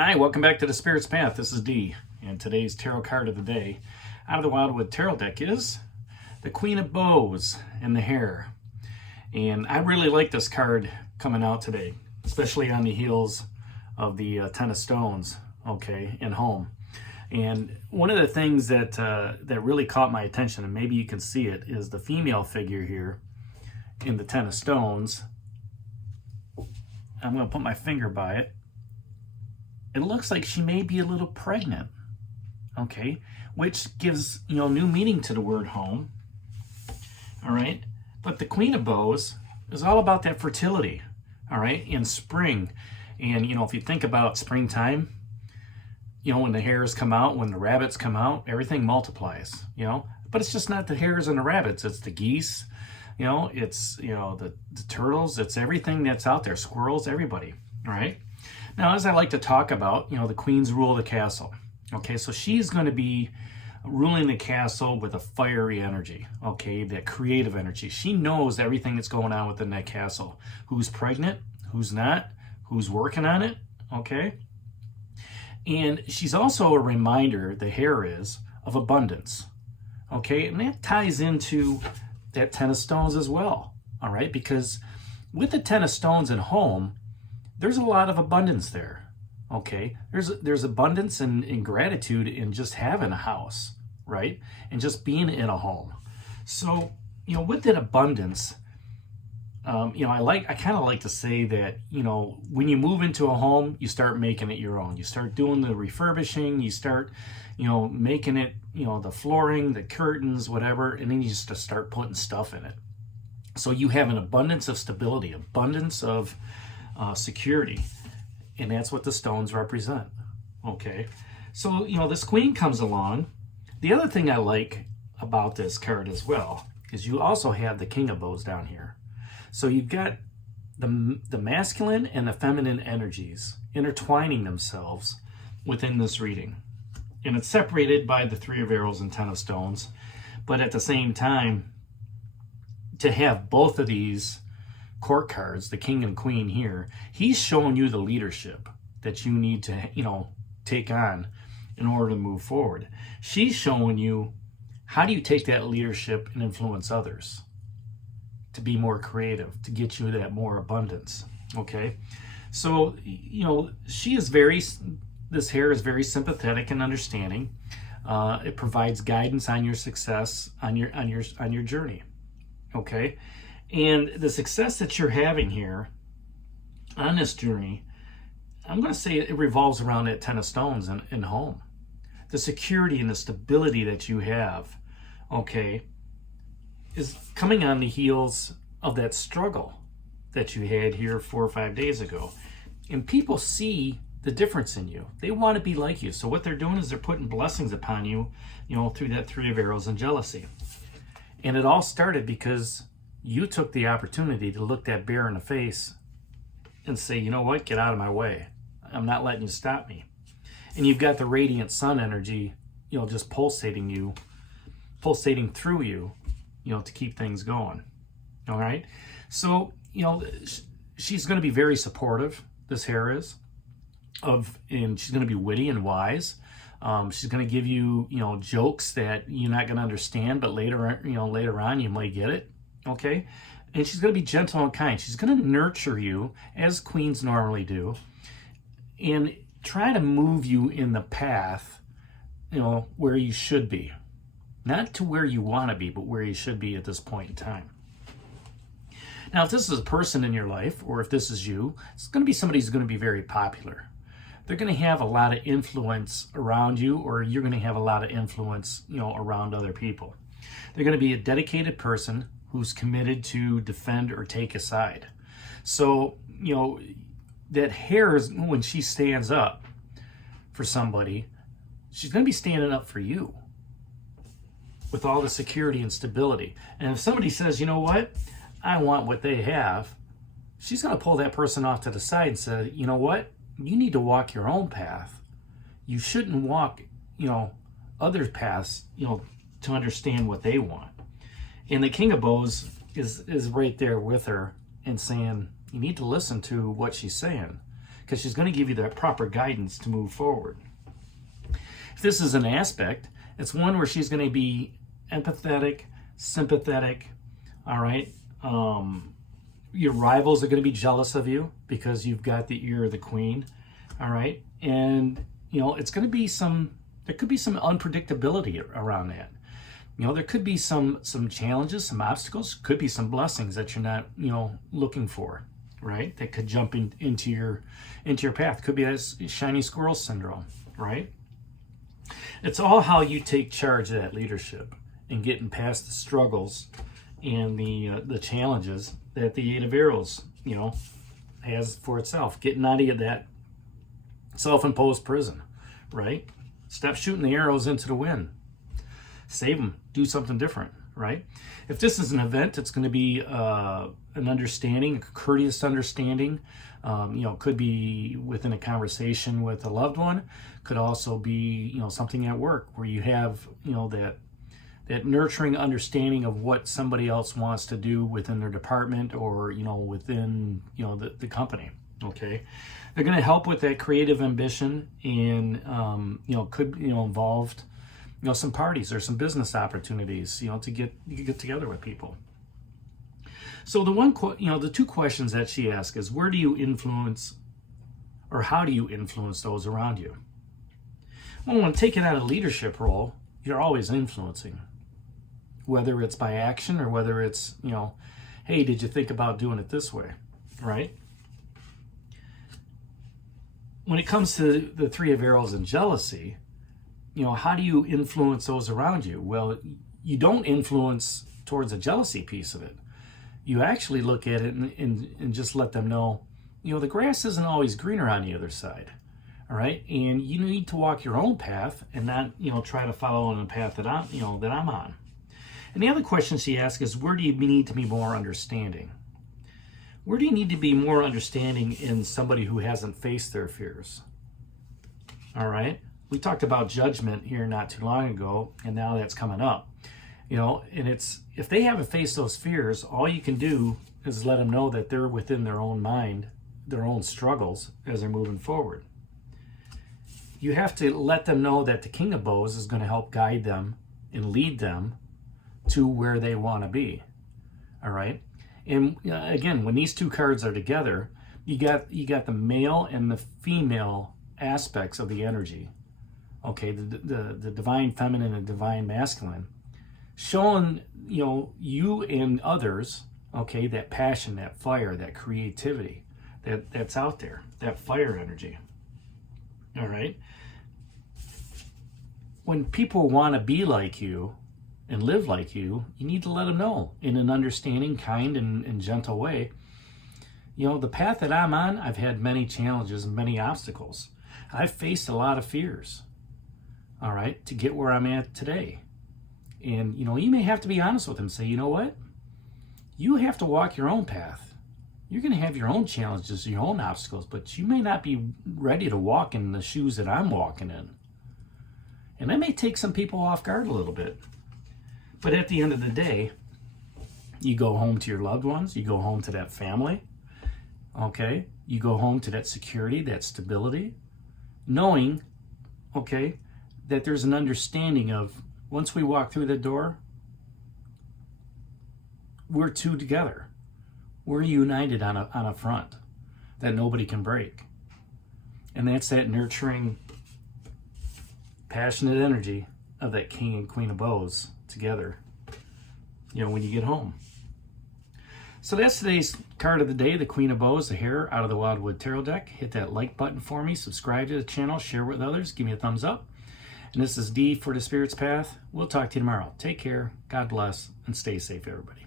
Hi, welcome back to the Spirit's Path. This is Dee, and today's tarot card of the day out of the Wildwood Tarot deck is the Queen of Bows and the Hare. And I really like this card coming out today, especially on the heels of the Ten of Stones, and home. And one of the things that that really caught my attention, and maybe you can see it, is the female figure here in the Ten of Stones. I'm going to put my finger by it. It looks like she may be a little pregnant, which gives, new meaning to the word home, all right? But the Queen of Bows is all about that fertility, all right, in spring. And, if you think about springtime, when the hares come out, when the rabbits come out, everything multiplies, But it's just not the hares and the rabbits, it's the geese, it's, the turtles, it's everything that's out there, squirrels, everybody, all right? Now, as I like to talk about, the queens rule the castle. So she's going to be ruling the castle with a fiery energy, that creative energy. She knows everything that's going on within that castle. Who's pregnant, who's not, who's working on it, And she's also a reminder, the Hare is, of abundance, And that ties into that Ten of Stones as well, all right? Because with the Ten of Stones at home, there's a lot of abundance there, There's abundance and gratitude in just having a house, right? And just being in a home. So, with that abundance, I kind of like to say that, when you move into a home, you start making it your own. You start doing the refurbishing, you start, making it, the flooring, the curtains, whatever, and then you just start putting stuff in it. So you have an abundance of stability, abundance of security, and that's what the stones represent. So this queen comes along. The other thing I like about this card as well is you also have the King of Bows down here. So you've got the masculine and the feminine energies intertwining themselves within this reading, and it's separated by the Three of Arrows and Ten of Stones. But at the same time, to have both of these court cards, the king and queen here, he's showing you the leadership that you need to, take on in order to move forward. She's showing you how do you take that leadership and influence others to be more creative, to get you that more abundance, So, she is this Hare is very sympathetic and understanding. It provides guidance on your success, on your journey, And the success that you're having here on this journey, I'm going to say it revolves around that Ten of Stones and home. The security and the stability that you have, is coming on the heels of that struggle that you had here 4 or 5 days ago. And people see the difference in you. They want to be like you. So what they're doing is they're putting blessings upon you, through that Three of Arrows and jealousy. And it all started because you took the opportunity to look that bear in the face and say, you know what, get out of my way. I'm not letting you stop me. And you've got the radiant sun energy, just pulsating through you, to keep things going. All right. So, she's going to be very supportive, this Hare is, and she's going to be witty and wise. She's going to give you, jokes that you're not going to understand, but later on you might get it. And she's going to be gentle and kind. She's going to nurture you, as queens normally do, and try to move you in the path, where you should be. Not to where you want to be, but where you should be at this point in time. Now, if this is a person in your life, or if this is you, it's going to be somebody who's going to be very popular. They're going to have a lot of influence around you, or you're going to have a lot of influence, around other people. They're going to be a dedicated person who's committed to defend or take a side. So, that Hare is, when she stands up for somebody, she's going to be standing up for you with all the security and stability. And if somebody says, you know what, I want what they have, she's going to pull that person off to the side and say, you know what, you need to walk your own path. You shouldn't walk, other paths, to understand what they want. And the King of Bows is right there with her and saying, you need to listen to what she's saying, because she's going to give you the proper guidance to move forward. If this is an aspect, it's one where she's going to be empathetic, sympathetic, all right? Your rivals are going to be jealous of you because you're the queen, all right? And, it's going to be there could be some unpredictability around that. There could be some challenges, some obstacles, could be some blessings that you're not, looking for, right? That could jump into your path. Could be that shiny squirrel syndrome, right? It's all how you take charge of that leadership and getting past the struggles and the challenges that the Eight of Arrows, has for itself. Getting out of that self-imposed prison, right? Stop shooting the arrows into the wind. Save them. Do something different, right? If this is an event, it's going to be an understanding, a courteous understanding. Could be within a conversation with a loved one. Could also be, something at work where you have, that nurturing understanding of what somebody else wants to do within their department or, within, the company. Okay. They're going to help with that creative ambition and, could, involved, some parties or some business opportunities, to get together with people. So the two questions that she asks is, where do you influence, or how do you influence those around you? Well, when taking out a leadership role, you're always influencing, whether it's by action or whether it's, hey, did you think about doing it this way, right? When it comes to the Three of Arrows and jealousy, how do you influence those around you? Well, you don't influence towards a jealousy piece of it. You actually look at it and just let them know, the grass isn't always greener on the other side, all right? And you need to walk your own path and not, try to follow on the path that I'm on. And the other question she asks is, where do you need to be more understanding? Where do you need to be more understanding in somebody who hasn't faced their fears? All right? We talked about judgment here not too long ago, and now that's coming up. And it's, if they haven't faced those fears, all you can do is let them know that they're within their own mind, their own struggles as they're moving forward. You have to let them know that the King of Bows is going to help guide them and lead them to where they want to be. All right? And again, when these two cards are together, you got the male and the female aspects of the energy. Okay, the divine feminine and divine masculine, showing you and others, okay, that passion, that fire, that creativity that's out there, that fire energy. All right. When people want to be like you and live like you need to let them know in an understanding, kind, and gentle way. The path that I'm on, I've had many challenges and many obstacles. I've faced a lot of fears, all right, to get where I'm at today. And, you may have to be honest with them. Say, you know what? You have to walk your own path. You're going to have your own challenges, your own obstacles, but you may not be ready to walk in the shoes that I'm walking in. And that may take some people off guard a little bit. But at the end of the day, you go home to your loved ones. You go home to that family. Okay? You go home to that security, that stability, knowing, okay, that there's an understanding of once we walk through the door, we're two together. We're united on a front that nobody can break. And that's that nurturing, passionate energy of that King and Queen of Bows together, when you get home. So that's today's card of the day, the Queen of Bows, the Hare out of the Wildwood Tarot deck. Hit that like button for me, subscribe to the channel, share with others, give me a thumbs up. And this is D for the Spirit's Path. We'll talk to you tomorrow. Take care, God bless, and stay safe, everybody.